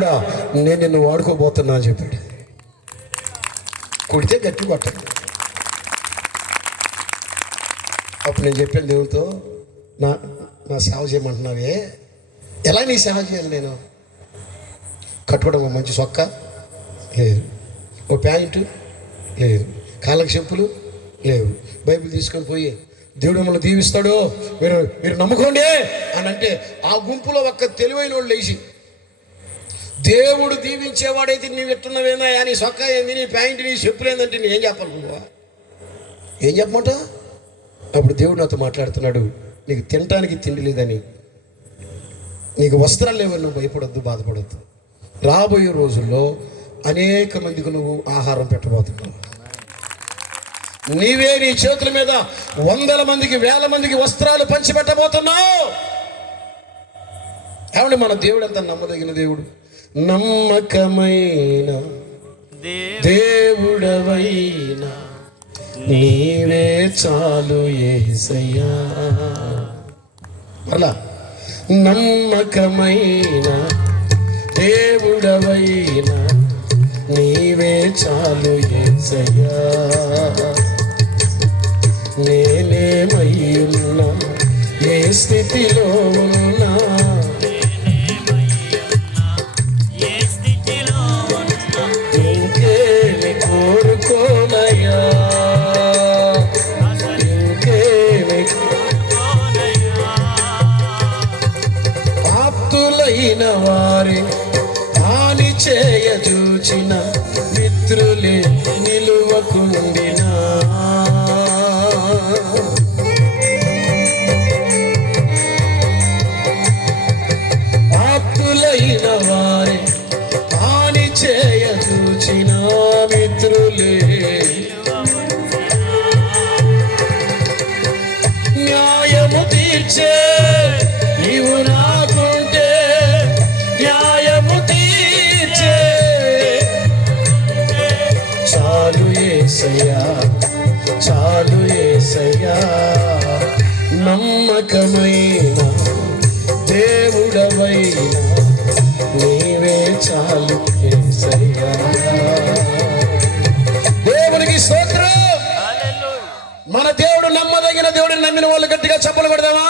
నేను నిన్ను వాడుకోబోతున్నా అని చెప్పాడు. కొడితే గట్టి కొట్టాడు. అప్పుడు నేను చెప్పాను దేవుడితో, నా నా సేవ చేయమంటున్నావే, ఎలా నీ సేవ చేయాలి? నేను కట్టుకోవడం ఒక మంచి సొక్క లేదు, ఓ ప్యాంటు లేదు, కాళ్ళకి చెప్పులు లేవు, బైబిల్ తీసుకొని పోయి దేవుడు మిమ్మల్ని దీవిస్తాడు, మీరు మీరు నమ్ముకోండి అని అంటే ఆ గుంపులో ఒక్క తెలివైన వాళ్ళు లేచి, దేవుడు దీవించేవాడైతే నీవు ఎట్టున్నావేనా, నీ సొక్క ఏంది, నీ ప్యాంటు, నీ చెప్పులు ఏందంటే నేను ఏం చెప్పాలనుకున్నావా? ఏం చెప్పమంట? అప్పుడు దేవుడు నాతో మాట్లాడుతున్నాడు, నీకు తినటానికి తిండి లేదని, నీకు వస్త్రాలు లేవని నువ్వు భయపడొద్దు, బాధపడొద్దు. రాబోయే రోజుల్లో అనేక మందికి నువ్వు ఆహారం పెట్టబోతున్నావు. నీవే నీ చేతుల మీద 100 మందికి 1000 మందికి వస్త్రాలు పంచిపెట్టబోతున్నావు. ఏమంటే మన దేవుడు అంత నమ్మదగిన దేవుడు, నమ్మకమైన దేవుడవైనా నీవే చాలు యేసయ్యా. మరలా, నమ్మకమైన దేవుడవైనా నీవే చాలు యేసయ్యా. నేనేమయ్యున్నా, ఏ స్థితిలో ఉన్నా, ఇంకేమి కోరుకోనయ్యా, ఇంకేమి ఆప్తులైన వారి హాని చేయ చూచిన మిత్రులే నిలువకుండినా, ఆప్తులైన వారి హాని చేయ చూచిన మిత్రులే న్యాయము తీర్చే నీవు నాకుంటే, న్యాయము తీర్చే చాలు యేసయ్యా, చాలు యేసయ్యా. నమ్మకమైన దేవుడవైనా నీవే చాలు యేసయ్యా. దేవునికి స్తోత్రం. మన దేవుడు నమ్మదగిన దేవుడిని నమ్మిన వాళ్ళు గట్టిగా చప్పలు కొడదామా?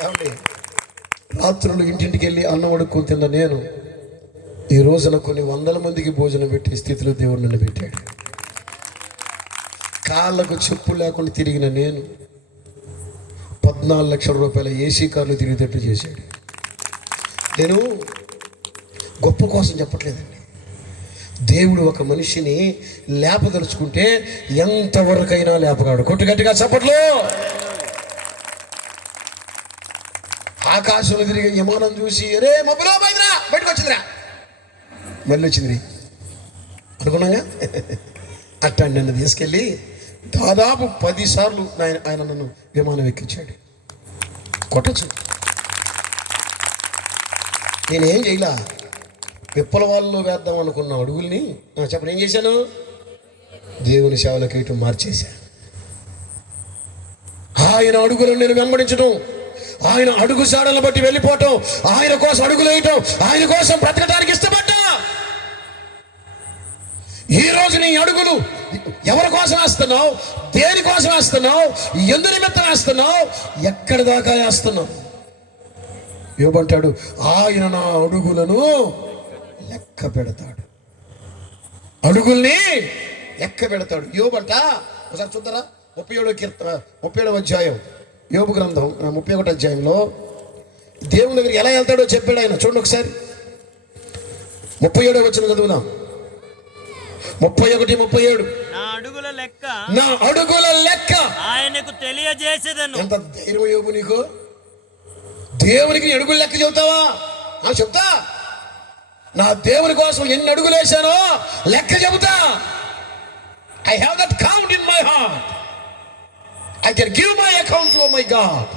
ఏమండి, రాత్రులు ఇంటింటికి వెళ్ళి అన్నం అడుక్కు తిన్న నేను ఈ రోజున కొన్ని 100 మందికి భోజనం పెట్టే స్థితిలో దేవుడు నన్ను పెట్టాడు. కాళ్ళకు చెప్పు లేకుండా తిరిగిన నేను 14 లక్షల రూపాయల ఏసీ కార్లు తిరిగేటట్టు చేశాడు. నేను గొప్ప కోసం చెప్పట్లేదండి. దేవుడు ఒక మనిషిని లేపదలుచుకుంటే ఎంతవరకైనా లేపగాడు. కొట్టు గట్టిగా చప్పట్లు. ఆకాశంలో తిరిగే విమానం చూసి రే మబ్బులో బయటరా, బయటకు వచ్చిందిరా, మళ్ళీ వచ్చింది అనుకున్నాగా. అట్టా నన్ను తీసుకెళ్ళి దాదాపు 10 సార్లు ఆయన నన్ను విమానం ఎక్కించాడు. కొట్టచ్చు, నేనేం చేయలా. విప్లవాల్లో వేద్దాం అనుకున్న అడుగుల్ని చెప్పండి ఏం చేశాను, దేవుని సేవలకి ఇటు మార్చేశా. ఆయన అడుగులను నేను వెంబడించడం, ఆయన అడుగు సాడలను బట్టి వెళ్ళిపోవటం, ఆయన కోసం అడుగులు వేయటం, ఆయన కోసం బ్రతకడానికి ఇష్టపడ్డా. ఈ రోజు నీ అడుగులు ఎవరి కోసం వేస్తున్నావు, దేనికోసం వేస్తున్నావు, ఎందు నిమిత్తం వేస్తున్నావు, ఎక్కడి దాకా వేస్తున్నావు? యోబంటాడు, ఆయన నా అడుగులను లెక్క పెడతాడు, అడుగుల్ని లెక్క పెడతాడు. యోబంట ఒకసారి చూద్దారా, 37వ అధ్యాయం యోబు గ్రంథం 31వ అధ్యాయంలో దేవుని దగ్గరికి ఎలా వెళ్తాడో చెప్పాడు ఆయన. చూడండి ఒకసారి 37వ వచనం చదువుదాం. 31, 37. నా అడుగుల లెక్క ఆయనకు తెలియజేసేదను. ఎంత ధైర్యం యోబు నీకు! దేవునికి నీ అడుగుల లెక్క చెబుతావా? చెప్తా. నా దేవుని కోసం ఎన్ని అడుగులు వేశానో లెక్క చెబుతా. I have that count in my heart. I can give my account to my God.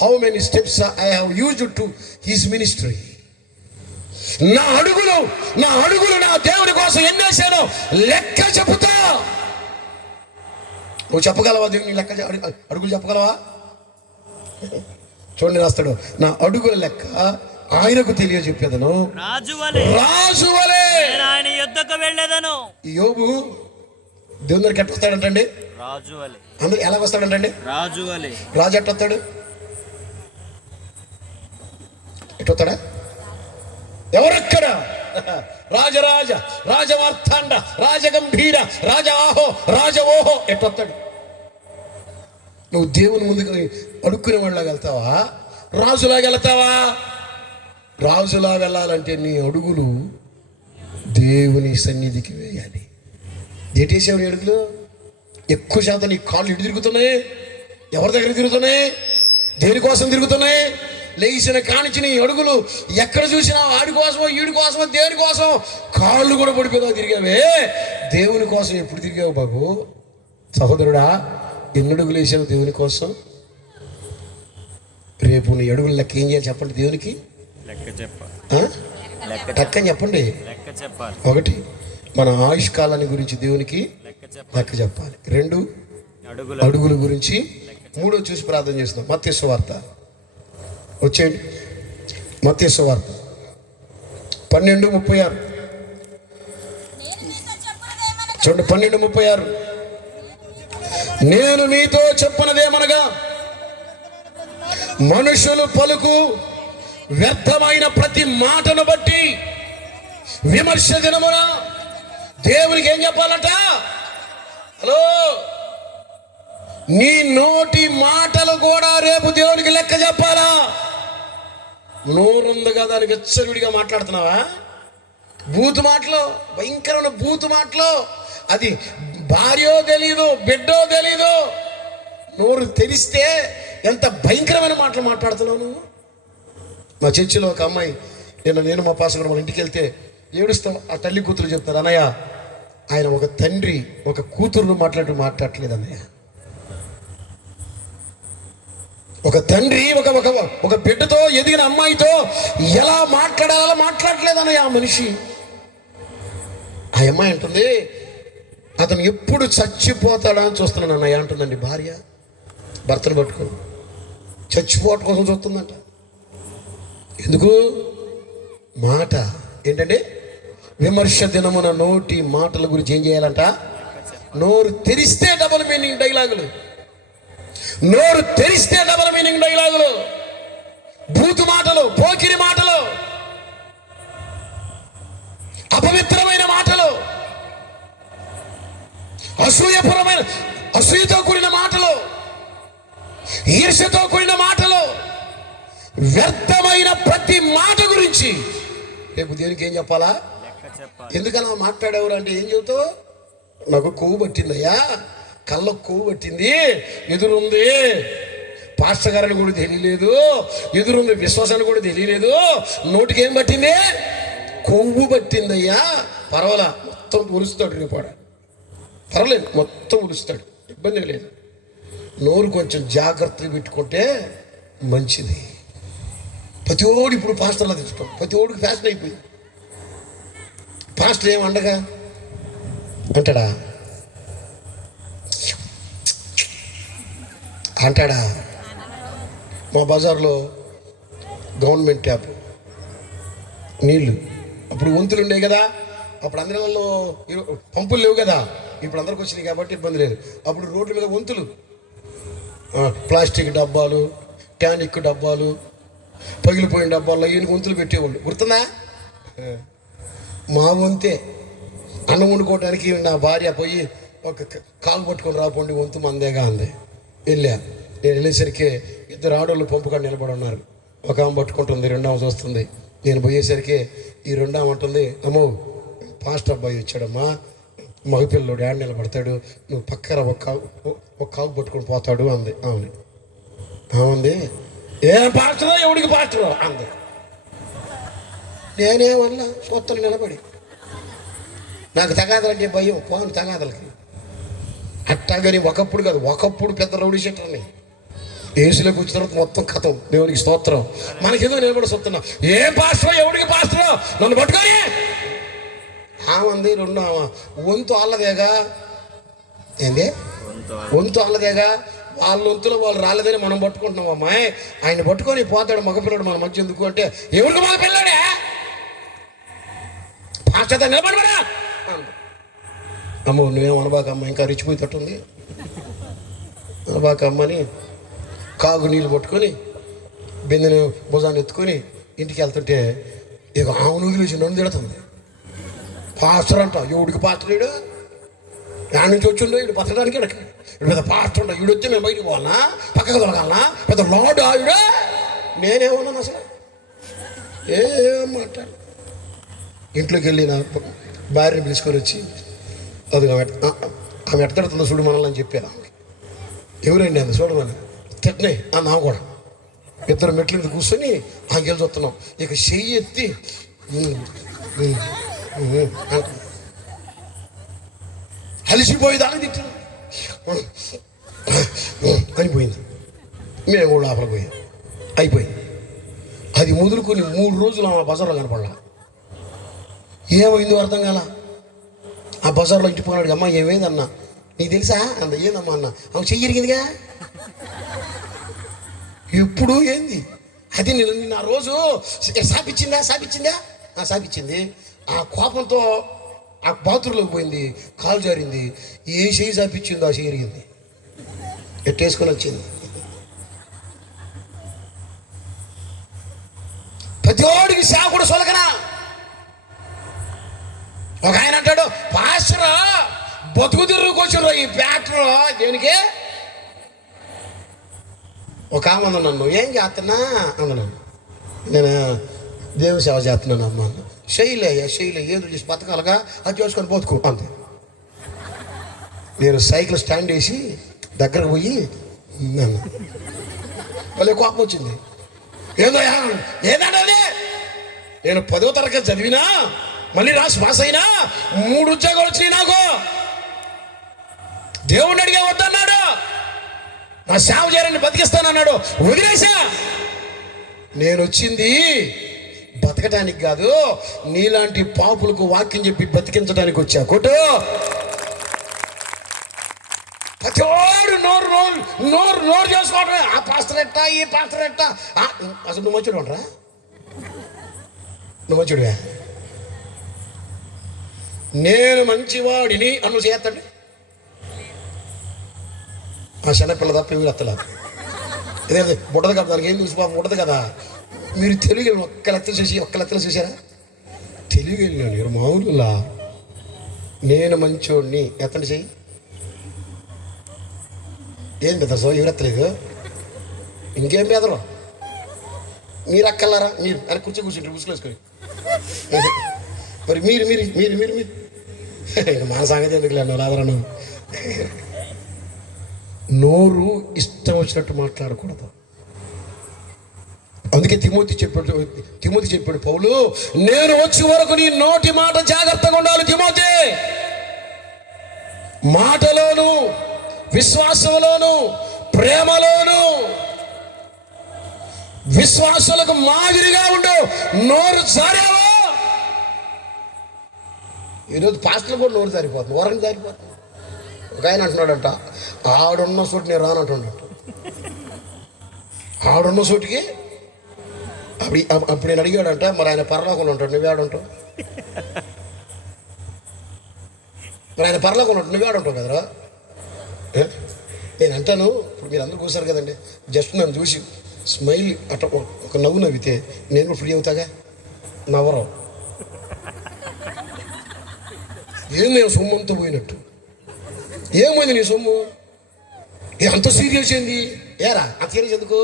How many steps I have used to his ministry. నా అడుగులు నా దేవుని కోసం ఎన్ని వేశానో లెక్క చెబుతా. నువ్వు చెప్పగలవా? దేవుని లెక్క అడుగులు చెప్పగలవా? చూడండి రాస్తాడు, నా అడుగుల లెక్క ఆయనకు తెలియజెప్పేదను. రాజు వలె నేను ఆయన యుద్ధకు వెళ్ళేదను. ఈ యోబు దేవుని దగ్గరికి ఎట్లా వస్తాడంటండి? రాజు వలె. అందరు ఎలా వస్తాడంటండి? రాజు వలె. రాజు ఎట్లా వస్తాడు? ఎట్లా వస్తాడా? ఎవరక్కడ? రాజరాజ, రాజమార్తాండ, రాజగంభీర, రాజాహో, రాజఓహో ఎట్టొస్తాడు? నువ్వు దేవుని ముందుకు అడుక్కునే వాళ్ళగా వెళ్తావా? రాజులాగా వెళ్తావా? రాజులా వెళ్ళాలంటే నీ అడుగులు దేవుని సన్నిధికి వేయాలి. దేటేసావు నీ అడుగులు? ఎక్కువ శాతం నీ కాళ్ళు ఇటు తిరుగుతున్నాయి. ఎవరి దగ్గర తిరుగుతున్నాయి? దేనికోసం తిరుగుతున్నాయి? లేచిన కానిచ్చిన ఈ అడుగులు ఎక్కడ చూసినా వాడి కోసమో వీడి కోసమో దేవుని కోసం కాళ్ళు కూడా పడిపోదా తిరిగావే. దేవుని కోసం ఎప్పుడు తిరిగావు బాబు? సహోదరుడా, ఎన్ని అడుగులు వేసావు దేవుని కోసం? రేపు నీ అడుగులు లెక్క ఏం చేయాలి చెప్పండి? దేవునికి లెక్క చెప్పండి. ఒకటి, మన ఆయుష్కాలాన్ని గురించి దేవునికి లెక్క చెప్పాలి. 2, అడుగుల గురించి. 3 చూసి ప్రార్థన చేస్తున్నాం. మత్తయి సువార్త వచ్చేయండి. మత్తయి సువార్త 12:36 చూడండి. 12:36 నేను మీతో చెప్పినదేమనగా మనుషులు పలుకు వ్యర్థమైన ప్రతి మాటను బట్టి విమర్శ దినమున దేవునికి ఏం చెప్పాలట? హలో, నీ నోటి మాటలు కూడా రేపు దేవునికి లెక్క చెప్పాలా? నోరుందిగా దానికి ఎచ్చరుడిగా మాట్లాడుతున్నావా? బూతు మాటలు, భయంకరమైన బూతు మాటలు. అది భార్యో తెలీదు, బిడ్డో తెలీదు. నోరు తెరిస్తే ఎంత భయంకరమైన మాటలు మాట్లాడుతున్నావు నువ్వు. మా చర్చిలో ఒక అమ్మాయి నేను మా పాస్టర్ వాళ్ళ ఇంటికి వెళ్తే ఏడుస్తాం. ఆ తల్లి కూతురు చెప్తారు, అన్నయ్య ఆయన ఒక తండ్రి ఒక కూతురును మాట్లాడట్లేదు అన్నయ్య. ఒక తండ్రి ఒక బిడ్డతో ఎదిగిన అమ్మాయితో ఎలా మాట్లాడాలో మాట్లాడట్లేదు అన్నయ్య ఆ మనిషి. ఆ అమ్మాయి అంటుంది, అతను ఎప్పుడు చచ్చిపోతాడా అని చూస్తున్నాను అన్నయ్య అంటుందండి. భార్య భర్తను పట్టుకొని చచ్చిపోవటం కోసం చూస్తుందంట. ఎందుకు? మాట ఏంటంటే విమర్శ దినమున నోటి మాటల గురించి ఏం చేయాలంట? నోరు తెరిస్తే డబుల్ మీనింగ్ డైలాగులు. నోరు తెరిస్తే డబుల్ మీనింగ్ డైలాగులు, బూతు మాటలు, పోకిరి మాటలు, అపవిత్రమైన మాటలు, అసూయతో కూడిన మాటలు, ఈర్ష్యతో కూడిన మాటలు, వ్యర్థమైన ప్రతి మాట గురించి రేపు దేవునికి ఏం చెప్పాలా? ఎందుకలా మాట్లాడేవారు అంటే ఏం చెబుతావు? నాకు కొవ్వు పట్టిందయ్యా, కళ్ళకు కొవ్వు పట్టింది, ఎదురుంది పాస్టర్ గారిని కూడా తెలియలేదు, ఎదురుంది విశ్వాసాన్ని కూడా తెలియలేదు, నోటికి ఏం పట్టింది? కొవ్వు పట్టిందయ్యా. పర్వాలా, మొత్తం ఉరుస్తాడు రేపు. పర్వాలేదు, మొత్తం ఉరుస్తాడు, ఇబ్బంది లేదు. నోరు కొంచెం జాగ్రత్తగా పెట్టుకుంటే మంచిది. ప్రతి ఓడు ఇప్పుడు పాస్టర్లా తెచ్చుకోం. ప్రతి ఓడికి ఫ్యాషన్ అయిపోయింది. పాస్టర్ ఏమండగా అంటాడా? మా బజార్లో గవర్నమెంట్ ట్యాప్ నీళ్ళు అప్పుడు వంతులు ఉండేవి కదా. అప్పుడు అందరిలో పంపులు లేవు కదా. ఇప్పుడు అందరికి వచ్చినాయి కాబట్టి ఇబ్బంది లేదు. అప్పుడు రోడ్ల మీద వంతులు, ప్లాస్టిక్ డబ్బాలు, టానిక్ డబ్బాలు, పగిలిపోయిన డబ్బాల్లో ఈయన వంతులు పెట్టేవాళ్ళు. గుర్తుందా? మా వంతే అన్నం వండుకోవడానికి నా భార్య పోయి ఒక కాలు పట్టుకొని రాపోండి, వంతు మందేగా అంది. నేను వెళ్ళేసరికి 2 ఆడోళ్ళు పంపుగా నిలబడి ఉన్నారు. ఒక ఆమె పట్టుకుంటుంది, 2వ ఆమె చూస్తుంది. నేను పోయేసరికి ఈ 2వ ఆమె అంటుంది, అమ్మో పాస్టర్ అబ్బాయి వచ్చాడమ్మా, మగపిల్లడు యాడ్ నిలబడతాడు, నువ్వు పక్కన ఒక కాలు పట్టుకొని పోతాడు అంది. అవుంది. ఏం పాస్టరో ఎవడికి పాస్టరో అంది. నేనేమన్నా సొత్తలు నిలబడి, నాకు తగాదలంటే భయం, పోను తగాదలకి. అట్టాగని ఒకప్పుడు కాదు, ఒకప్పుడు పెద్ద రౌడీ షీటర్ని. ఏసులోకి వచ్చిన తర్వాత మొత్తం కథం. దేవునికి స్తోత్రం. మనకేదో నిలబడి చూస్తున్నాం. ఏం పాస్టరో ఎవడికి పాస్టరో నన్ను పట్టుకొని ఆమంది. 2వ వంతు అల్లదేగా, ఏంది వంతు అల్లదేగా, వాళ్ళ వంతులో వాళ్ళు రాలేదని మనం పట్టుకుంటున్నాం అమ్మాయి. ఆయన పట్టుకొని పోతాడు మగపిల్లడు మన మధ్య ఎందుకు అంటే, ఎవరికి మగపిల్లడే పాస్టర్ నిలబడబడా అమ్మ నువ్వేం అనబాకమ్మ, ఇంకా రెచ్చిపోయేటట్టుంది అనబాకమ్మని కాగు నీళ్ళు పట్టుకొని బిందెని భుజాన్ని ఎత్తుకొని ఇంటికి వెళ్తుంటే ఇక ఆమె నూగిలేసి నన్ను తిడుతుంది. పాస్టర్ అంట, ఎవడికి పాస్టర్ వీడు యాడ్ నుంచి వచ్చిండో వీడు బతకడానికి ఇక్కడికి పెద్ద పాస్టర్ ఉంటా, వీడు వచ్చి మేము బయటికి పోవాలన్నా, పక్కకు దొరకాలన్నా, పెద్ద లాడు ఆవిడ. నేనేమన్నాను అసలు ఏం మాట్లాడు. ఇంట్లోకి వెళ్ళి నా భార్యని పిలుచుకొని వచ్చి అది ఆమె ఎట్టడుతుందో చూడు మనల్ని అని చెప్పాను. ఎవరండి అంది చూడమని తిట్టినాయి నా కూడా. ఇద్దరు మెట్ల మీద కూర్చొని ఆంగేలు చూస్తున్నాం. ఇక చెయ్యి ఎత్తి అలిసిపోయేదాన్ని తిట్టాను అనిపోయింది. మేము కూడా లోపల పోయాం, అయిపోయింది. అది ముదురుకొని 3 రోజులు ఆ బజార్లో కనపడలా. ఏమైందో అర్థం కాల. ఆ బజార్లో ఇంటి పోయినాడు, అమ్మ ఏమైందన్నా నీకు తెలుసా అంత ఏందమ్మా అన్న, ఆమె చెయ్యి ఇరిగిందిగా. ఎప్పుడు ఏంది అది నిన్న ఆ రోజు సాపించింది. ఆ కోపంతో ఆ బాత్రూంలోకి పోయింది, కాలు జారింది. ఏ చెయ్యి సాపించిందో ఆ చెయ్యి ఇరిగింది, ఎట్టేసుకొని వచ్చింది. ప్రతివాడికి సేవకుడు సొలకనా. ఒక ఆయన అంటాడు, పాస్టర్ బతుకు తిరుగుకొచ్చారు ఈ ఫ్యాక్టరీలో దేనికి. ఒక ఆమె అన్న నన్ను ఏం చేస్తున్నా అన్నాను. నేను దేవుని సేవ చేస్తున్నాను అమ్మ అన్న. శైలే ఏదో చేసి బతకాలగా అది చేసుకొని బతుకు అంతే. నేను సైకిల్ స్టాండ్ వేసి దగ్గరకు పోయి మళ్ళీ కోపం వచ్చింది. ఏదంటే నేను 10వ తరగతి చదివినా మళ్ళీ రాసి పాస్ అయినా 3 ఉద్యోగాలు వచ్చినాయి నాకు. దేవుణ్ణి అడిగే వద్దన్నాడు, నా సేవ చేయాలని బతికిస్తానన్నాడు, వదిలేసా. నేను వచ్చింది బతకటానికి కాదు, నీలాంటి పాపులకు వాక్యం చెప్పి బతికించడానికి వచ్చా. కొట్టు ప్రతివాడు నోరు చేసుకోవడమే. ఆ పాస్టర్ ఎట్టా, ఈ పాస్టర్ ఎట్టా. అసలు నువ్వు మంచిడు అంటరా, నువ్వు మంచిడువే, నేను మంచివాడిని అన్ను చేస్తాడు. ఆ చిన్నపిల్ల తప్ప ఎవరు ఎత్తలేదు. ఇదే బుట్టదు కదా, దానికి ఏం తెలుసు పాపం, బుట్టదు కదా. మీరు తెలుగు ఒక్క లెక్కలు చూసారా? తెలుగు వెళ్ళినాను మీరు మామూలులా. నేను మంచోడిని ఎత్తండి చెయ్యి. ఏం బెదరు సో ఎవరు ఎత్తలేదు, ఇంకేం బెదరు. మీరు అక్కలారా మీరు అని కూర్చుంటారు ముసుగులేసుకొని. మరి మీరు మన సంగతి ఎందుకు లేను లాదరను. నోరు ఇష్టం వచ్చినట్టు మాట్లాడకూడదు. అందుకే తిమోతి చెప్పాడు పౌలు, నేను వచ్చే వరకు నీ నోటి మాట జాగ్రత్తగా ఉండాలి తిమోతి. మాటలోను, విశ్వాసంలోను, ప్రేమలోను విశ్వాసులకు మాదిరిగా ఉండు. నోరు జారావా, ఈరోజు పాస్టర్లు కూడా నోరు జారిపోతుంది, వరం జారిపోతుంది. ఒక ఆయన అంటున్నాడంట, ఆడున్న చోటు నేను రానంటున్నాడు. ఆడున్న చోటుకి అప్పుడు నేను అడిగాడంట, మరి ఆయన పరలోకంలో ఉంటాడు, నువ్వేడుంటావు? మరి ఆయన పరలోకంలో ఉంటాడు, నువ్వేడుంటావు కదరా. నేను అంటాను, ఇప్పుడు మీరు అందరూ కూర్చారు కదండి, జస్ట్ నన్ను చూసి స్మైల్ అట్లా ఒక నవ్వు నవ్వితే నేను కూడా ఫ్రీ అవుతాగా. నవ్వరం ఏం, నేను సొమ్ము అంతా పోయినట్టు. ఏమైంది నీ సొమ్ము, అంత సీరియస్ ఏంది? ఏరా అంత సీరియస్ ఎందుకు?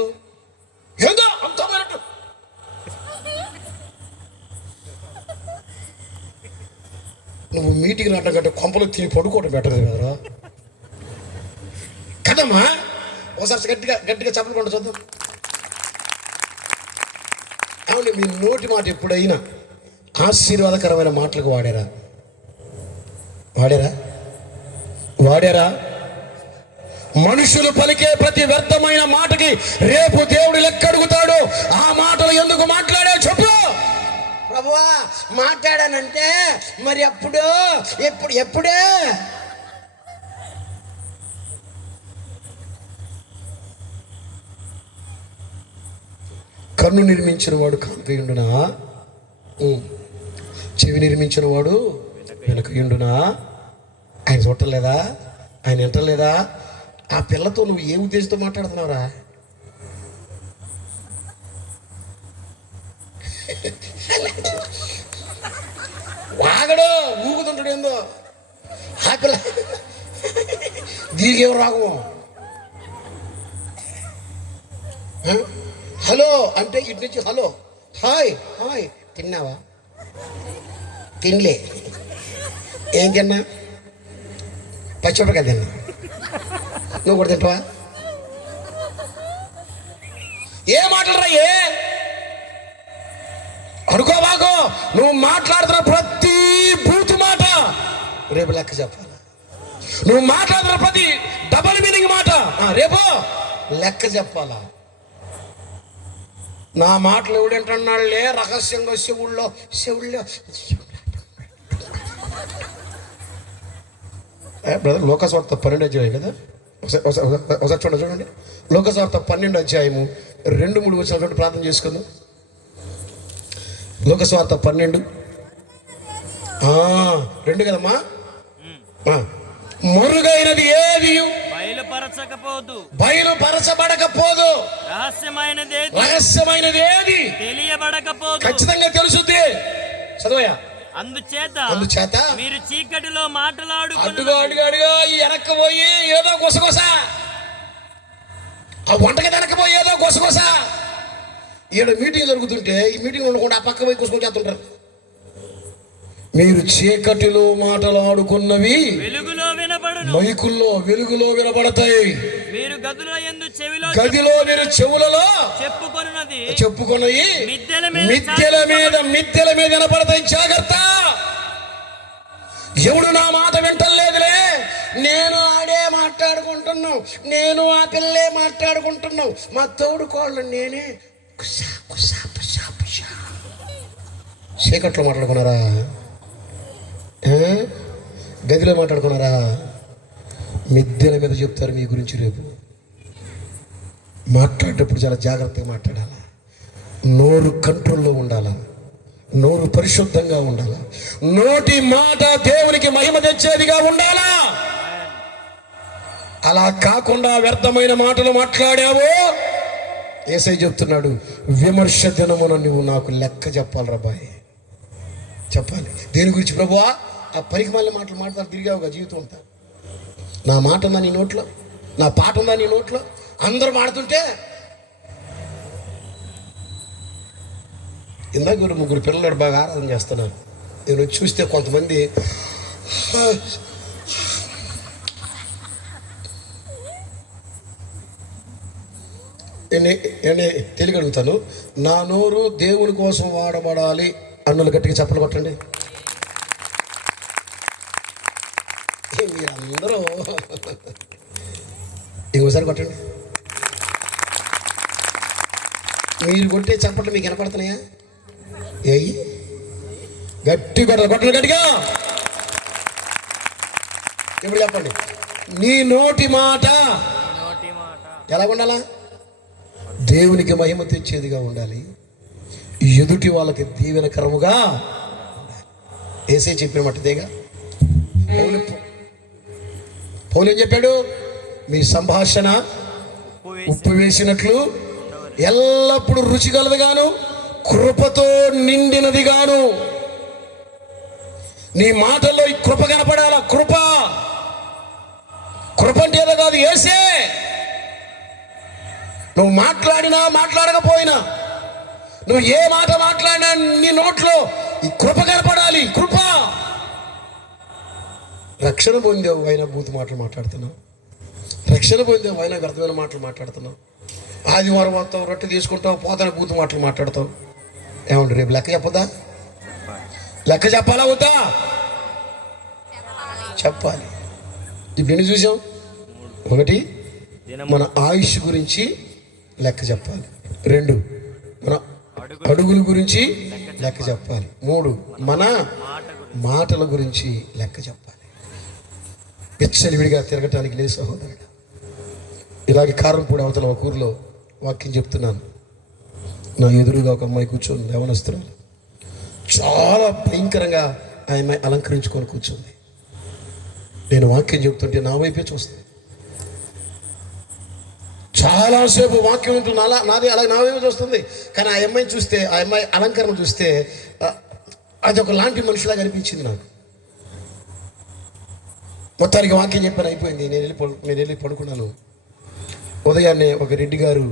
ఏందో అంత పోయినట్టు. నువ్వు మీటింగ్ రావడం కంటే కొంపలు తిని పడుకోవడం బెటర్ కదరా. కదమ్మా, ఒకసారి గట్టిగా చెప్పకుండా చూద్దాం. అవును, మీ నోటి మాట ఎప్పుడైనా ఆశీర్వాదకరమైన మాటలకు వాడారా? మనుషులు పలికే ప్రతి వ్యర్థమైన మాటకి రేపు దేవుడు లెక్క అడుగుతాడు. ఆ మాటలు ఎందుకు మాట్లాడా చెప్పు. ప్రభువా మాట్లాడానంటే మరి ఎప్పుడు కన్ను నిర్మించిన వాడు కాంతియుండునా, చెవి నిర్మించిన వాడు వెనకయుండునా. ఆయన చూడలేదా, ఆయన వింటలేదా? ఆ పిల్లతో నువ్వు ఏ ఉద్దేశంతో మాట్లాడుతున్నావురా? వాగడు ఊగుతుంటాడు ఏందో ఆ పిల్ల, దీనికి ఎవరు రాగము. హలో అంటే ఇటు నుంచి హలో, హాయ్ హాయ్, తిన్నావా? తినలే. ఏం తిన్నా? పచ్చిమిరపకాయ తిన్నా. నువ్వు కూడా తింటావా? ఏ మాట్లాడరా? ఏ అనుకోబాకో, నువ్వు మాట్లాడుతున్న ప్రతి బూతు మాట రేపు లెక్క చెప్పాలి. నువ్వు మాట్లాడుతున్న ప్రతి డబల్ మీనింగ్ మాట రేపు లెక్క చెప్పాలా. నా మాటలు ఎవడంటున్నాళ్ళే రహస్యంగా చెవుల్లో బ్రదర్, లోకస్వార్త 12 అధ్యాయం కదా, ఒకసారి చూడండి. లోకస్వార్త 12 అధ్యాయము 2-3 వచ్చిన ప్రార్థన చేసుకుందాం. లోకస్వార్త 12:2 కదమ్మా. మరుగైనది ఏది బయలుపరచబడకపోదు, రహస్యమైనది ఏది తెలియబడకపోదు, ఖచ్చితంగా తెలుసుద్ది. చదవయా. అందుచేత మీరు చీకటిలో అడుగా ఈ వెనక్కి పోయి ఏదో గుసగుస, ఆ వంటకి వెనక్కి పోయి ఏదో గుసగుస. ఈడ మీటింగ్ జరుగుతుంటే ఈ మీటింగ్ ఉండకుండా ఆ పక్క పోయి కూసుకొని చేస్తుంటారు. మీరు చీకటిలో మాటలాడుకున్నవి మైకుల్లో వెలుగులో వినబడతాయి. గదిలో మీరు చెవులలో చెప్పుకున్నవి మిద్దెల మీద వినబడతాయి. జాగ్రత్త. ఎవడు నా మాట వింటలేదులే, నేను ఆడే మాట్లాడుకుంటున్నావు, నేను ఆ పిల్లే మాట్లాడుకుంటున్నావు, మా తోడు కోళ్ళు నేనే చీకట్లో మాట్లాడుకున్నారా? గదిలో మాట్లాడుకున్నారా? మిద్దెల మీద చెప్తారు మీ గురించి. రేపు మాట్లాడేటప్పుడు చాలా జాగ్రత్తగా మాట్లాడాలా. నోరు కంట్రోల్లో ఉండాలా, నోరు పరిశుద్ధంగా ఉండాలా, నోటి మాట దేవునికి మహిమ తెచ్చేదిగా ఉండాలా. అలా కాకుండా వ్యర్థమైన మాటలు మాట్లాడావో యేసయ్య చెప్తున్నాడు, విమర్శ దినమున నువ్వు నాకు లెక్క చెప్పాలి రాబాయ్, చెప్పాలి. దేని గురించి ప్రభువా? ఆ పనికి మళ్ళీ మాటలు మాట్లాడి తిరిగావుగా జీవితం అంతా. నా మాట ఉందా నీ నోట్లో? నా పాట ఉందా నీ నోట్లో? అందరూ మాడుతుంటే ఇందాక 3 పిల్లలు బాగా ఆరాధన చేస్తున్నారు. నేను వచ్చి చూస్తే కొంతమంది తెలియక అడుగుతాను, నా నోరు దేవుని కోసం వాడబడాలి అన్నులు గట్టిగా చప్పలు కొట్టండి. మీరందరూ ఇంకోసారి కొట్టండి. మీరు కొట్టే చప్పట్లు మీకు వినపడుతున్నాయా? ఏయి గట్టి కొట్టాలి, కొట్టలు గట్టిగా. ఇప్పుడు చెప్పండి, నీ నోటి మాట ఎలా ఉండాలా? దేవునికి మహిమ తెచ్చేదిగా ఉండాలి, ఎదుటి వాళ్ళకి దీవెనకరముగా ఉండాలి. ఏసే చెప్పిన మట్టుదేగా. పౌలు ఏం చెప్పాడు? మీ సంభాషణ ఉప్పు వేసినట్లు ఎల్లప్పుడూ రుచిగలదిగాను కృపతో నిండినదిగాను. నీ మాటల్లో ఈ కృప కనపడాలా. కృప అంటే ఏదో కాదు, యేసే. నువ్వు మాట్లాడినా మాట్లాడకపోయినా, నువ్వు ఏ మాట మాట్లాడినా నీ నోట్లో ఈ కృప కనపడాలి. కృప. రక్షణ పొందేవు అయినా బూతు మాటలు మాట్లాడుతున్నావు, రక్షణ పొందేవు అయినా వ్యర్థమైన మాటలు మాట్లాడుతున్నావు. ఆదివారం వస్తావు, రొట్టె తీసుకుంటావు, పోతాను బూతు మాటలు మాట్లాడతావు. ఏమండి రేపు లెక్క చెప్పదా? లెక్క చెప్పాలా వద్దా? చెప్పాలి. ఇప్పుడు ఎన్ని చూసాం? 1, మన ఆయుష్ గురించి లెక్క చెప్పాలి. 2, మన అడుగుల గురించి లెక్క చెప్పాలి. 3, మన మాటల గురించి లెక్క చెప్పాలి. విచ్చలవిడిగా తిరగటానికి లేదు సహోదరుడు. ఇలాగే కారంపూడి అవతల ఒక ఊరిలో వాక్యం చెప్తున్నాను. నా ఎదురుగా ఒక అమ్మాయి కూర్చొని యవనస్తురాలు, చాలా భయంకరంగా ఆ అమ్మాయి అలంకరించుకొని కూర్చుంది. నేను వాక్యం చెప్తుంటే నా వైపే చూస్తుంది. చాలాసేపు వాక్యం వింటుంది, నాది అలాగే నా వైపు చూస్తుంది. కానీ ఆ అమ్మాయిని చూస్తే, ఆ అమ్మాయి అలంకరణ చూస్తే అది ఒక లాంటి మనిషిలాగా అనిపించింది నాకు. మొత్తానికి వాక్యం చెప్పాను, అయిపోయింది. నేను వెళ్ళి పడుకున్నాను. ఉదయాన్నే ఒక రెడ్డి గారు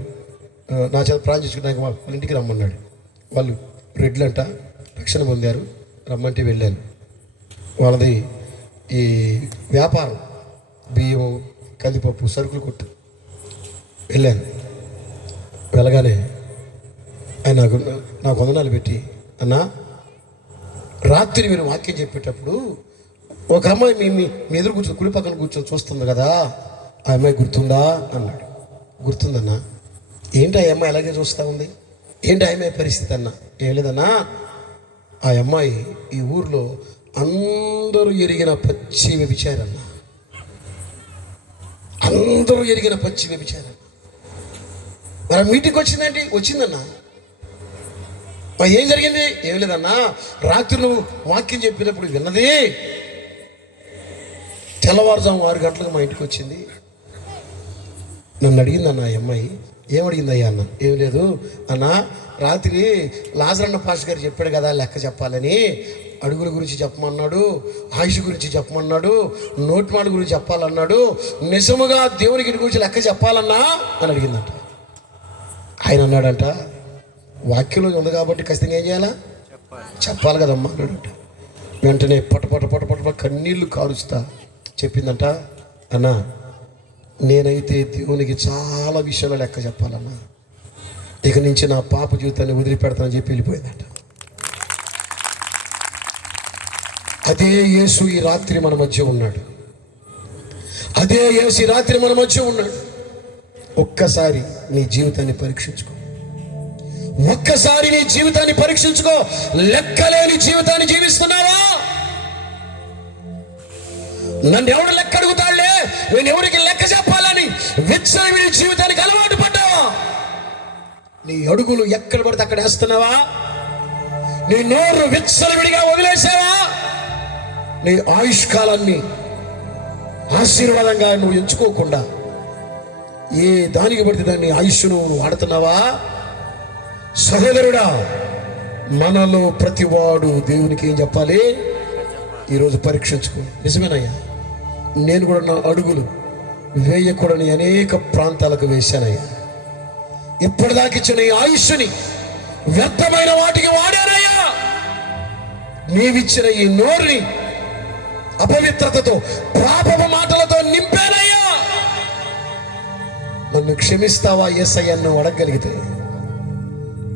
నా చేత ప్రార్థన చేసుకున్నాక వాళ్ళ ఇంటికి రమ్మన్నాడు. వాళ్ళు రెడ్లంట, రక్షణ పొందారు, రమ్మంటే వెళ్ళాను. వాళ్ళది ఈ వ్యాపారం, బియ్యం, కందిపప్పు, సరుకులు కొట్టు. వెళ్ళాను. వెళ్ళగానే ఆయన నాకు వందనాలు పెట్టి, అన్నా రాత్రి మీరు వాక్యం చెప్పేటప్పుడు ఒక అమ్మాయి మీ ఎదురు కూర్చొని కుడి పక్కన కూర్చొని చూస్తుంది కదా, ఆ అమ్మాయి గుర్తుందా అన్నాడు. గుర్తుందన్నా. ఏంటి ఆ అమ్మాయి అలాగే చూస్తూ ఉంది? ఏంటి ఆ అమ్మాయి పరిస్థితి అన్నా? ఏం లేదన్నా, ఆ అమ్మాయి ఈ ఊర్లో అందరూ ఎరిగిన పచ్చి వ్యభిచారన్న, అందరూ ఎరిగిన పచ్చి వ్యభిచారన్న. మరి మీటింగ్కి వచ్చిందండి? వచ్చిందన్నా. ఏం జరిగింది? ఏం లేదన్నా, రాత్రి నువ్వు వాక్యం చెప్పినప్పుడు విన్నది, తెల్లవారుజాము 6 గంటలకు మా ఇంటికి వచ్చింది. నన్ను అడిగిందన్న ఆ అమ్మాయి. ఏమడిగిందయ్యా అన్న? ఏం లేదు అన్న, రాత్రి లాజరన్న పాస్టర్ గారు చెప్పాడు కదా లెక్క చెప్పాలని, అడుగుల గురించి చెప్పమన్నాడు, ఆయుష్ గురించి చెప్పమన్నాడు, నోటిమాట గురించి చెప్పాలన్నాడు, నిజముగా దేవునికి గురించి లెక్క చెప్పాలన్నా అని అడిగిందంట. ఆయన అన్నాడంట, వాక్యంలో ఉంది కాబట్టి ఖచ్చితంగా ఏం చేయాలా? చెప్పాలి కదమ్మా అన్నాడంట. వెంటనే పట కన్నీళ్లు కారుస్తా చెప్పిందంట, అన్నా నేనైతే దేవునికి చాలా విషయాలు లెక్క చెప్పాలన్నా, ఇక నుంచి నా పాప జీవితాన్ని వదిలిపెడతానని చెప్పి వెళ్ళిపోయిందట. అదే యేసు ఈ రాత్రి మన మధ్య ఉన్నాడు. అదే యేసు ఈ రాత్రి మన మధ్య ఉన్నాడు. ఒక్కసారి నీ జీవితాన్ని పరీక్షించుకో. ఒక్కసారి నీ జీవితాన్ని పరీక్షించుకో. లెక్కలేని జీవితాన్ని జీవిస్తున్నావా? నన్ను ఎవడు లెక్క అడుగుతాడులే, నేను ఎవరికి లెక్క చెప్పాలని విచ్చలవిడి జీవితానికి అలవాటు పడ్డావా? నీ అడుగులు ఎక్కడ పడితే అక్కడ వేస్తున్నావా? నీ నోరు విచ్చలవిడిగా వదిలేసావా? నీ ఆయుష్కాలాన్ని ఆశీర్వాదంగా నువ్వు ఎంచుకోకుండా ఏ దానికి పడితే దాన్ని ఆయుష్ను నువ్వు వాడుతున్నావా? సహోదరుడా, మనలో ప్రతివాడు దేవునికి ఏం చెప్పాలి? ఈరోజు పరీక్షించుకో. నిజమేనయ్యా, నేను కూడా నా అడుగులు వేయకూడని అనేక ప్రాంతాలకు వేశానయ్యా. ఇప్పటిదాకా ఇచ్చిన ఈ ఆయుష్ని వ్యర్థమైన వాటికి వాడానయ్యా. నీవిచ్చిన ఈ నోరుని అపవిత్రతతో, పాపపు మాటలతో నింపానయ్యా. నన్ను క్షమిస్తావా యేసయ్య నువ్వు అడగగలిగితే,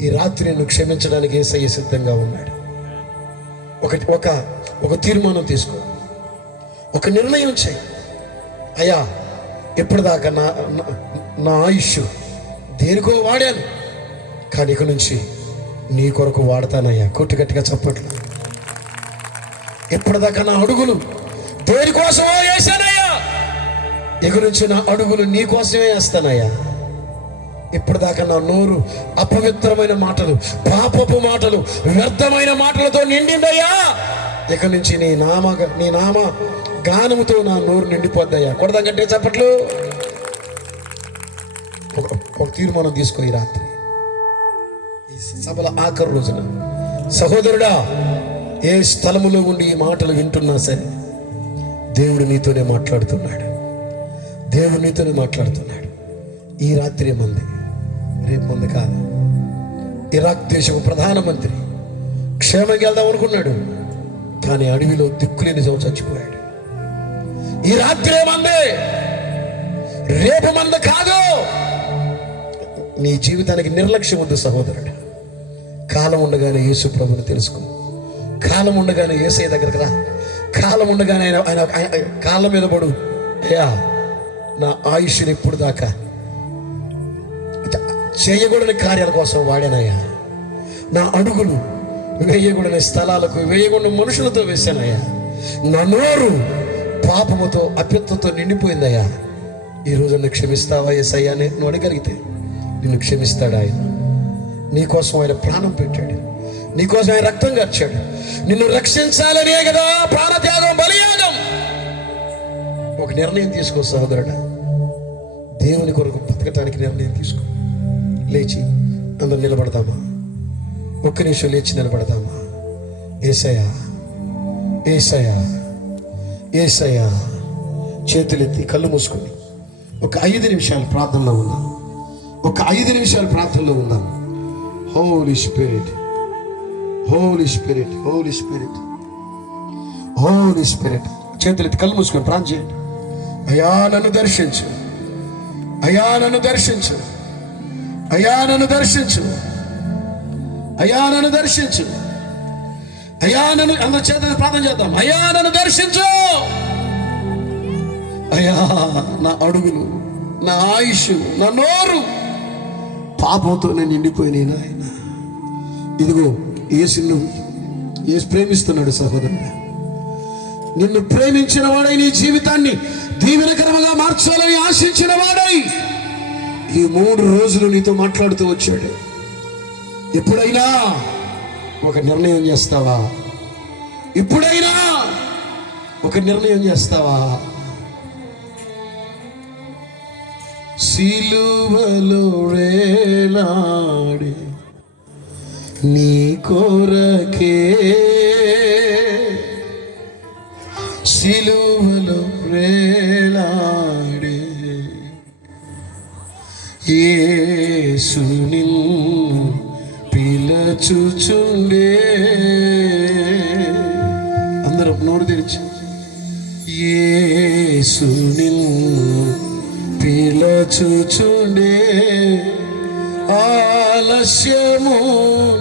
ఈ రాత్రి నిన్ను క్షమించడానికి యేసయ్య సిద్ధంగా ఉన్నాడు. ఒక తీర్మానం తీసుకో, ఒక నిర్ణయం చేయి. అయ్యా, ఎప్పటిదాకా నా ఆయుష్ దేనికో వాడాను, కానీ ఇక నుంచి నీ కొరకు వాడతానయ్యా. కొట్టు గట్టిగా చప్పట్లు. ఎప్పటిదాకా నా అడుగులు దేనికోసమో వేశానయ్యా, ఇక నుంచి నా అడుగులు నీ కోసమే వేస్తానయ్యా. ఇప్పటిదాకా నా నోరు అపవిత్రమైన మాటలు, పాపపు మాటలు, వ్యర్థమైన మాటలతో నిండిందయ్యా. ఇక నుంచి నీ నామ గానముతో నా నోరు నిండిపోద్దయ్యా. కొడదాం గట్టిగా చప్పట్లు. ఒక తీర్మానం తీసుకో ఈ రాత్రి, ఈ సభల ఆఖరి రోజున. సహోదరుడా, ఏ స్థలములో ఉండి ఈ మాటలు వింటున్నా సరే, దేవుడు నీతోనే మాట్లాడుతున్నాడు. దేవుడు నీతోనే మాట్లాడుతున్నాడు. ఈ రాత్రి మంది, రేపు మంది కాదు. ఇరాక్ దేశపు ప్రధానమంత్రి క్షేమంగా వెళ్దాం అనుకున్నాడు, కానీ అడవిలో దిక్కులేని చచ్చిపోయాడు. ఈ రాత్రి మంది, రేపు మంది కాదు. నీ జీవితానికి నిర్లక్ష్యం ఉంది సహోదరుడు. కాలం ఉండగానే యేసు ప్రభుని తెలుసుకో. కాలం ఉండగానే యేసయ్య దగ్గరకు రా. కాలం ఉండగానే ఆయన కాళ్ళ మీద పడు. అయ్యా, నా ఆయుష్ని ఇప్పుడు దాకా చేయకూడని కార్యాల కోసం వాడానయ్యా. నా అడుగులు వేయకూడని స్థలాలకు, వేయకూడని మనుషులతో వేశానయ్యా. నా నోరు పాపముతో, అప్యత్వంతో నిండిపోయిందయ్యా. ఈరోజు నన్ను క్షమిస్తావా యేసయ్యా అని నువ్వు అడగలిగితే నిన్ను క్షమిస్తాడు ఆయన. నీకోసం ఆయన ప్రాణం పెట్టాడు, నీకోసం ఆయన రక్తం కార్చాడు. నిన్ను రక్షించాలనే కదా ప్రాణత్యాగం, బలియాగం. ఒక నిర్ణయం తీసుకో సహోదరుడా, దేవుని కొరకు బతకటానికి నిర్ణయం తీసుకో. లేచి అందరు నిలబడదామా? ఒక్క నిమిషం లేచి నిలబడదామా? యేసయ్యా, యేసయ్యా, యేసయ్యా. చేతులెత్తి కళ్ళు మూసుకొని ఒక 5 నిమిషాలు ప్రార్థనలో ఉందాం. ఒక 5 నిమిషాలు ప్రార్థనలో ఉందాం. Holy spirit, holy spirit, holy spirit, holy spirit. చేతులెత్తి కళ్ళు మూసుకొని ప్రార్థన చేయండి. అయ్యా నన్ను దర్శించు, అయ్యా నన్ను దర్శించు, అయ్యా నన్ను దర్శించు, అయ్యా నన్ను దర్శించు, అయ్యా నన్ను. అందరి చేతులెత్తి ప్రార్థన చేద్దాం. అయ్యా నన్ను దర్శించు, అయ్యా నా అడుగులు, నా ఆయుష్, నా నోరు పాపంతో నేను నిండిపోయిన నాయన. ఇదిగో యేసు ప్రేమిస్తున్నాడు సహోదరుడు. నిన్ను ప్రేమించిన వాడై, నీ జీవితాన్ని దీవెనకరముగా మార్చాలని ఆశించిన వాడై ఈ 3 రోజులు నీతో మాట్లాడుతూ వచ్చాడు. ఎప్పుడైనా ఒక నిర్ణయం చేస్తావా? ఇప్పుడైనా ఒక నిర్ణయం చేస్తావా? సిలువలో వేలాడి నీ కొరకే, సిలువలో వేలాడి యేసు నిన్ను పిలచుచుండే. అందరూ నోరు తెరిచి యేసు నిన్ను పిలచుచుండే. ఆలస్యము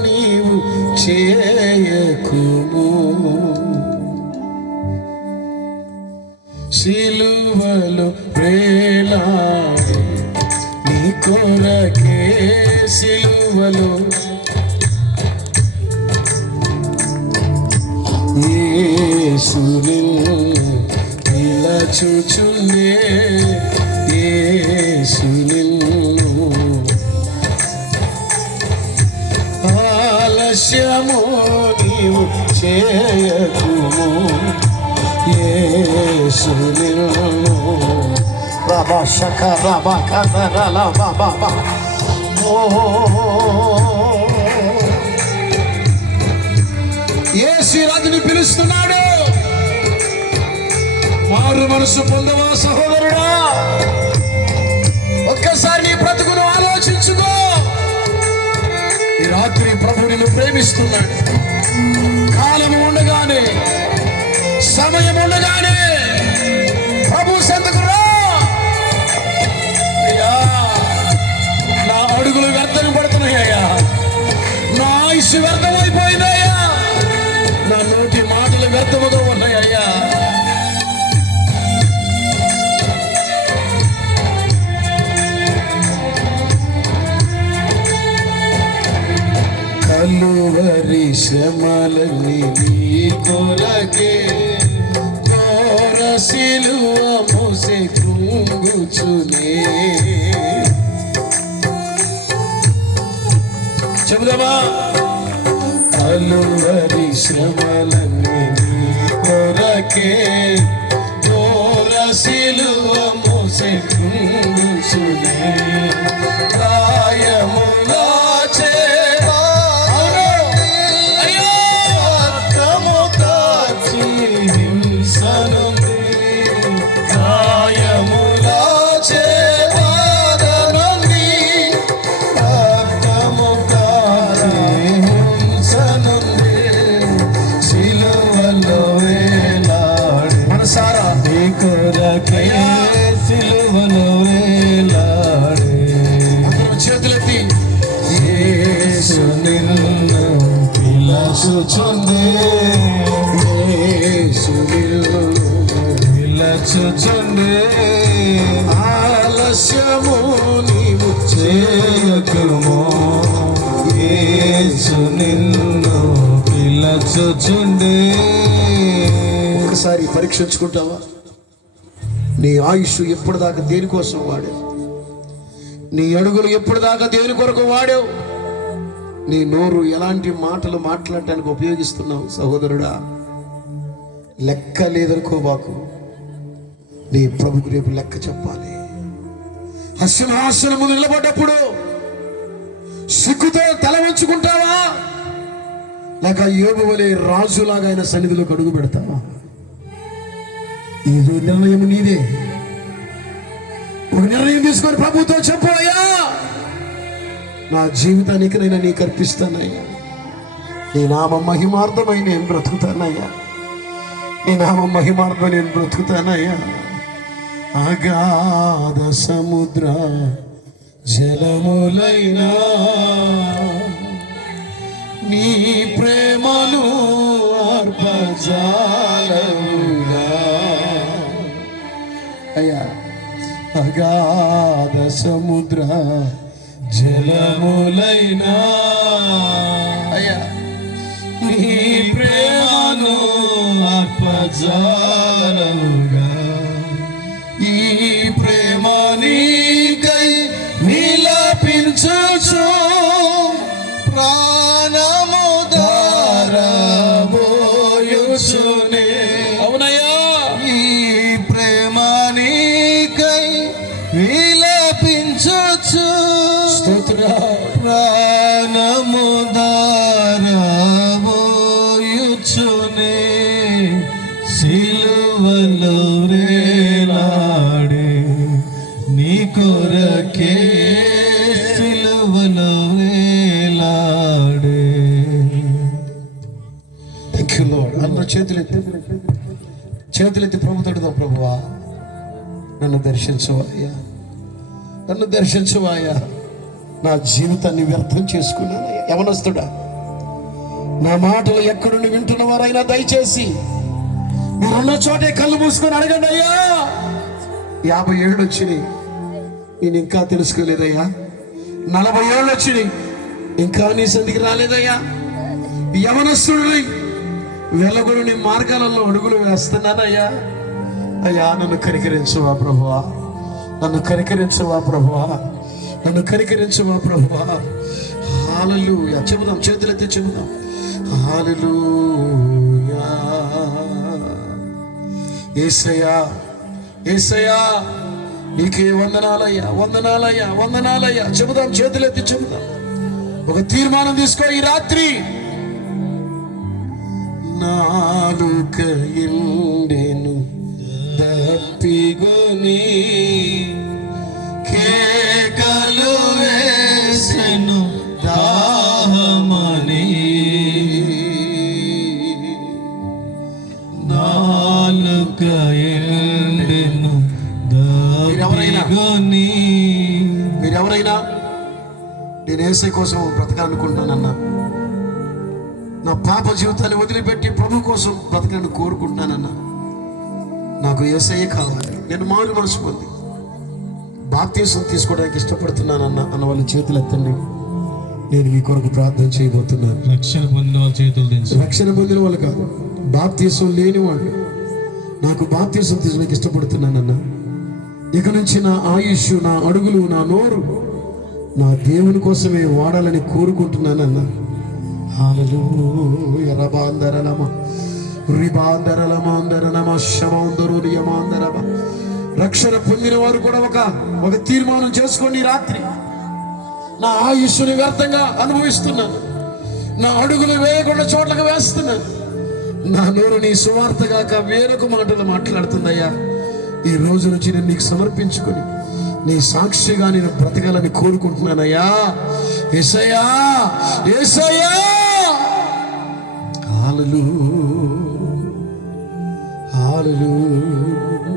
నీవు చేయకుము, సిలువలో వేలాడి నీ కొరకే, సిలువలో యేసు నిన్ను పిలచుచుండే. యేసు నిన్ను ఆలస్యము నీవు చేయకుము, యేసు నిన్ను. రాబా శక రాబా కదరల బాబా. యేసు రాజుని పిలుస్తున్నాడు. మారు మనసు పొందవా సహోదరుడా? ఒక్కసారి నీ బ్రతుకును ఆలోచించుకో. ఈ రాత్రి ప్రభు నిన్ను ప్రేమిస్తున్నాడు. కాలము ఉండగానే, సమయం ఉండగానే ప్రభు సంతకు రా. అయ్యా నా అడుగులు వ్యర్థం పడుతున్నాయ్యా, నా ఆయుష్ వ్యర్థమైపోయిందయ్యా, నా నోటి మాటలు వ్యర్థముగా ఉన్నాయ్యా. కలువరి శ్రమలన్నీ నీ కొరకే, ఘోర సిలువ మోసే కృంగుచునే. చెబుదామా? కలువరి శ్రమలన్నీ నీ కొరకే, ఘోర సిలువ మోసే కృంగుచునే. ప్రాయములాచే చేతులెత్తి యేసు నిన్ను పిలచుచుండే, యేసు నిన్ను పిలచుచుండే. ఆలస్యము నీవు చేయకుము, యేసు నిన్ను పిలచుచుండే. ఒకసారి పరీక్షించుకుంటావా? నీ ఆయుష్ ఎప్పటిదాకా దేనికోసం వాడావు? నీ అడుగులు ఎప్పటిదాకా దేని కొరకు వాడావు? నీ నోరు ఎలాంటి మాటలు మాట్లాడటానికి ఉపయోగిస్తున్నావు సహోదరుడా? లెక్క లేదనుకోబాకు. నీ ప్రభుకు రేపు లెక్క చెప్పాలి. సింహాసనము నిలబడ్డప్పుడు సిగ్గుతో తల వంచుకుంటావా, లేక యోబు వలె రాజులాగా ఆయన సన్నిధిలోకి అడుగు పెడతావా? ఈ నిర్ణయం నీదే. ఒక నిర్ణయం తీసుకొని ప్రభుతో చెప్పు, అయ్యా నా జీవితానికి నేను నీకు అర్పిస్తానయ్యా. నీ నామ మహిమార్థమై నేను బ్రతుకుతానయ్యా. నీ నామ మహిమార్థమై నేను బ్రతుకుతానయ్యా. అగాధ సముద్ర జలములైనా నీ ప్రేమను అర్పజాలముగా. అయ్యా అగాధ సముద్ర జలములైనా అయ్యా నీ ప్రేమను అర్పజాలముగా. ఈ ప్రేమ నీకై విలపించుచు ప్రాణము ధారబోయుచునే. అవునయ్యా, ఈ ప్రేమ నీకై విలపించుచు ప్రాణము ధారబోయుచునే. సిలువలో వేలాడే నీ కొరకే, సిలువలో వేలాడే. Thank you lord. అందరూ చేతులెత్తి ప్రభు తడుదాం. ప్రభువా నన్ను దర్శించవయ్యా, నన్ను దర్శించవయ్యా. నా జీవితాన్ని వ్యర్థం చేసుకున్నానయ్యా. యవనస్తుడా, నా మాటలు ఎక్కడుండి వింటున్న వారైనా దయచేసి మీరున్న చోటే కళ్ళు మూసుకొని అడగండి. అయ్యా 50 ఏళ్ళు వచ్చినాయి, నేను ఇంకా తెలుసుకోలేదయ్యా. 40 ఏళ్ళు వచ్చినాయి, ఇంకా నీ సంధికి రాలేదయ్యా. యవనస్తుడిని వెళ్ళగొడు నీ మార్గాలలో అడుగులు వేస్తున్నానయ్యా. అయ్యా నన్ను కనికరించువా ప్రభువా, నన్ను కనికరించువా ప్రభువా, నన్ను కనికరించువా ప్రభువా. హల్లెలూయా. చెబుదాం, చేతులెత్తి చెబుదాం. హల్లెలూయా. యేసయ్యా, యేసయ్యా నీకే వందనాలయ్యా, వందనాలయ్యా, వందనాలయ్యా. చెబుదాం, చేతులెత్తి చెబుదాం. ఒక తీర్మానం తీసుకో ఈ రాత్రి. నాలుక ఎండెను దప్పిగొని కేకలు వేసెను దాహమని. నాలుక ఎండెను దప్పిగొని. మీరెవరైనా నేను యేసయ్య కోసం బ్రతకాలనుకుంటున్నానన్నా, నా పాప జీవితాన్ని వదిలిపెట్టి ప్రభు కోసం బ్రతకాలని కోరుకుంటున్నానన్నా, నాకు యేసయ్య కావాలి, నేను మారు మనసు పొంది బాప్తీసం తీసుకోవడానికి ఇష్టపడుతున్నానన్నా అన్న వాళ్ళ చేతులు ఎత్తండి. నేను మీ కొరకు ప్రార్థన చేయబోతున్నాను. రక్షణ పొందిన వాళ్ళ చేతులు తెలుసు. రక్షణ పొందిన వాళ్ళు కాదు, బాప్తీసం లేని వాళ్ళు. నాకు బాప్తీసం తీసుకోవడానికి ఇష్టపడుతున్నానన్నా. ఇక నుంచి నా ఆయుష్, నా అడుగులు, నా నోరు నా దేవుని కోసమే వాడాలని కోరుకుంటున్నానన్నా. హల్లెలూయా. రబాందరలమ రిబాందరలమాందరనమ శమందరునియమాందరమ. రక్షణ పొందిన వారు కూడా ఒక తీర్మానం చేసుకోండి. రాత్రి నా ఆయుష్ని వ్యర్థంగా అనుభవిస్తున్నాను, నా అడుగులు వేయకుండా చోట్లకు వేస్తున్నాను, నా నోరు నీ సువార్తగాక వేరొక మాటలు మాట్లాడుతుందయ్యా. ఈ రోజు నుంచి నేను నీకు సమర్పించుకొని నీ సాక్షిగా నేను బ్రతకాలని కోరుకుంటున్నానయ్యా. యేసయ్యా, యేసయ్యా. హల్లెలూయా, హల్లెలూయా.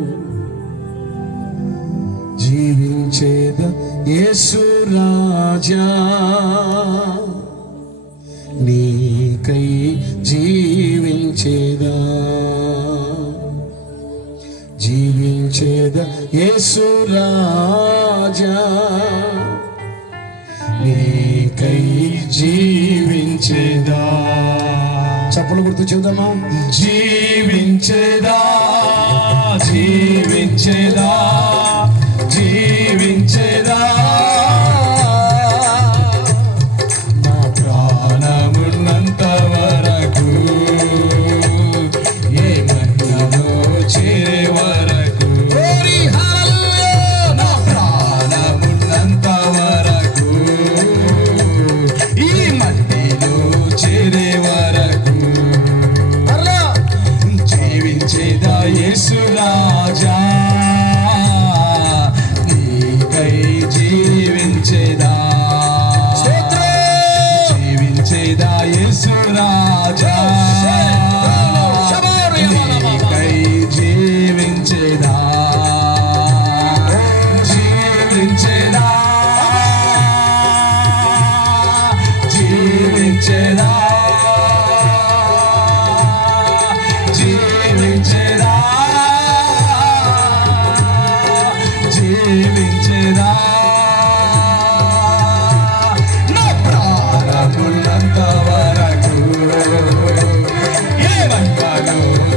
జీవించేద యేసు రాజా, నీకై జీవించేదా, జీవించేద యేసు రాజా, నీకై జీవించేదా. చప్పలు గుర్తు చూద్దామా. జీవించేదా, జీవించేదా, జీవించేదా, నా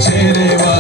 చేరేవా